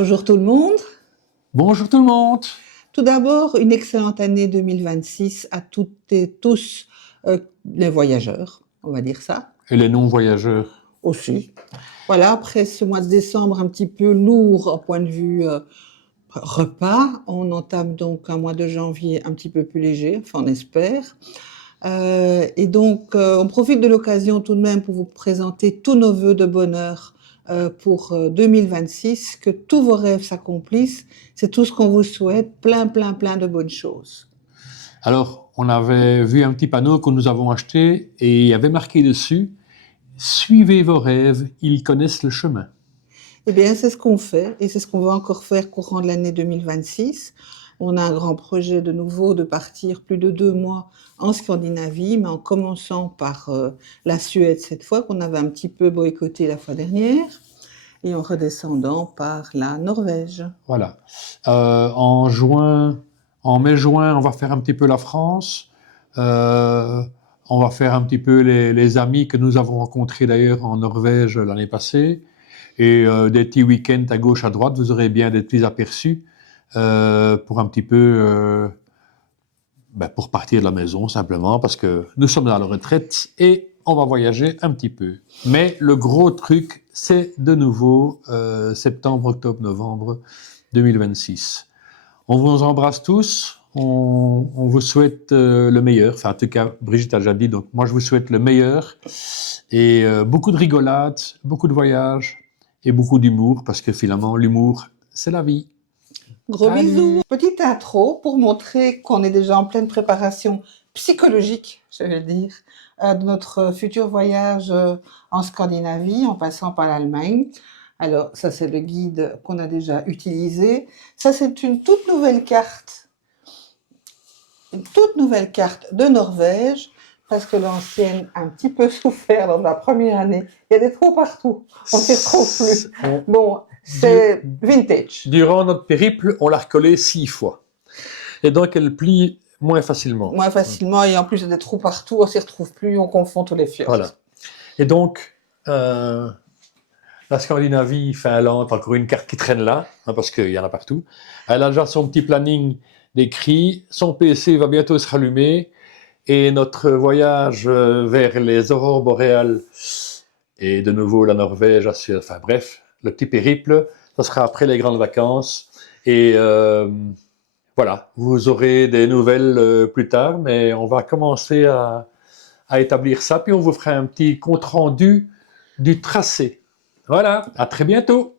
Bonjour tout le monde. Bonjour tout le monde. Tout d'abord, une excellente année 2026 à toutes et tous les voyageurs, on va dire ça. Et les non-voyageurs aussi. Voilà, après ce mois de décembre un petit peu lourd au point de vue repas, on entame donc un mois de janvier un petit peu plus léger, enfin on espère. Et donc, on profite de l'occasion tout de même pour vous présenter tous nos vœux de bonheur pour 2026, que tous vos rêves s'accomplissent. C'est tout ce qu'on vous souhaite, plein de bonnes choses. Alors, on avait vu un petit panneau que nous avons acheté et il y avait marqué dessus « Suivez vos rêves, ils connaissent le chemin ». Eh bien, c'est ce qu'on fait et c'est ce qu'on va encore faire courant de l'année 2026. On a un grand projet de nouveau de partir plus de 2 mois en Scandinavie, mais en commençant par la Suède cette fois, qu'on avait un petit peu boycotté la fois dernière, et en redescendant par la Norvège. Voilà. En mai-juin, on va faire un petit peu la France. On va faire un petit peu les amis que nous avons rencontrés d'ailleurs en Norvège l'année passée. Et des petits week-ends à gauche, à droite, vous aurez bien des petits aperçus pour un petit peu, pour partir de la maison simplement, parce que nous sommes à la retraite et on va voyager un petit peu. Mais le gros truc, c'est de nouveau septembre, octobre, novembre 2026. On vous embrasse tous, on vous souhaite le meilleur, enfin en tout cas Brigitte a déjà dit, donc moi je vous souhaite le meilleur, et beaucoup de rigolades, beaucoup de voyages, et beaucoup d'humour, parce que finalement, l'humour, c'est la vie. Gros bisous. Petite intro pour montrer qu'on est déjà en pleine préparation psychologique, je vais dire, de notre futur voyage en Scandinavie, en passant par l'Allemagne. Alors, ça, c'est le guide qu'on a déjà utilisé. Ça, c'est une toute nouvelle carte. Une toute nouvelle carte de Norvège, parce que l'ancienne a un petit peu souffert dans la première année. Il y a des trous partout. On ne s'y retrouve plus. Bon, c'est vintage. Durant notre périple, on l'a recollée 6 fois. Et donc, elle plie moins facilement. Moins facilement, et en plus, il y a des trous partout. On ne s'y retrouve plus, on confond tous les fjords. Voilà. Et donc, la Scandinavie, Finlande, encore une carte qui traîne là, hein, parce qu'il y en a partout. Elle a déjà son petit planning décrit. Son PC va bientôt se rallumer. Et notre voyage vers les aurores boréales et de nouveau la Norvège, enfin bref, le petit périple, ça sera après les grandes vacances. Et voilà, vous aurez des nouvelles plus tard, mais on va commencer à établir ça, puis on vous fera un petit compte-rendu du tracé. Voilà, à très bientôt.